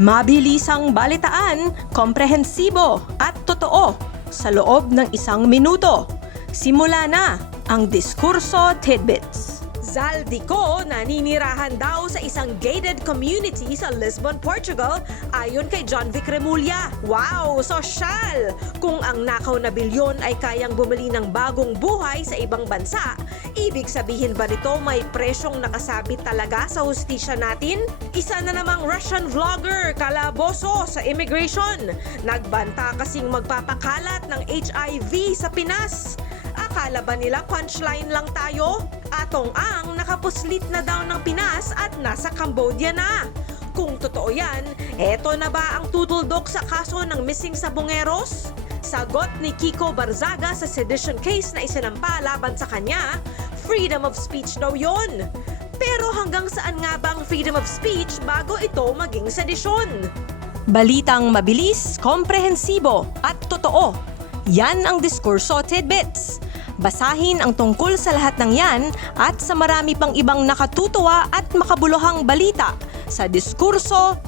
Mabilisang balitaan, komprehensibo at totoo sa loob ng 1 minuto. Simula na ang Diskurso Tidbits. Zaldico naninirahan daw sa isang gated community sa Lisbon, Portugal ayon kay John Vic Remulla. Wow, sosyal! Kung ang nakaw na bilyon ay kayang bumili ng bagong buhay sa ibang bansa, ibig sabihin ba nito may presyong nakasabit talaga sa hustisya natin? Isa na namang Russian vlogger kalaboso sa immigration. Nagbanta kasing magpapakalat ng HIV sa Pinas. Akala ba nila punchline lang tayo? Atong ang nakapuslit na daw ng Pinas at nasa Cambodia na. Kung totoo yan, eto na ba ang tutuldok sa kaso ng missing sabongeros? Sagot ni Kiko Barzaga sa sedition case na isinampa laban sa kanya, freedom of speech daw yon. Pero hanggang saan nga ba ang freedom of speech bago ito maging sedisyon? Balitang mabilis, komprehensibo at totoo. Yan ang Diskurso Tidbits. Basahin ang tungkol sa lahat ng yan at sa marami pang ibang nakatutuwa at makabuluhang balita sa diskurso.ph.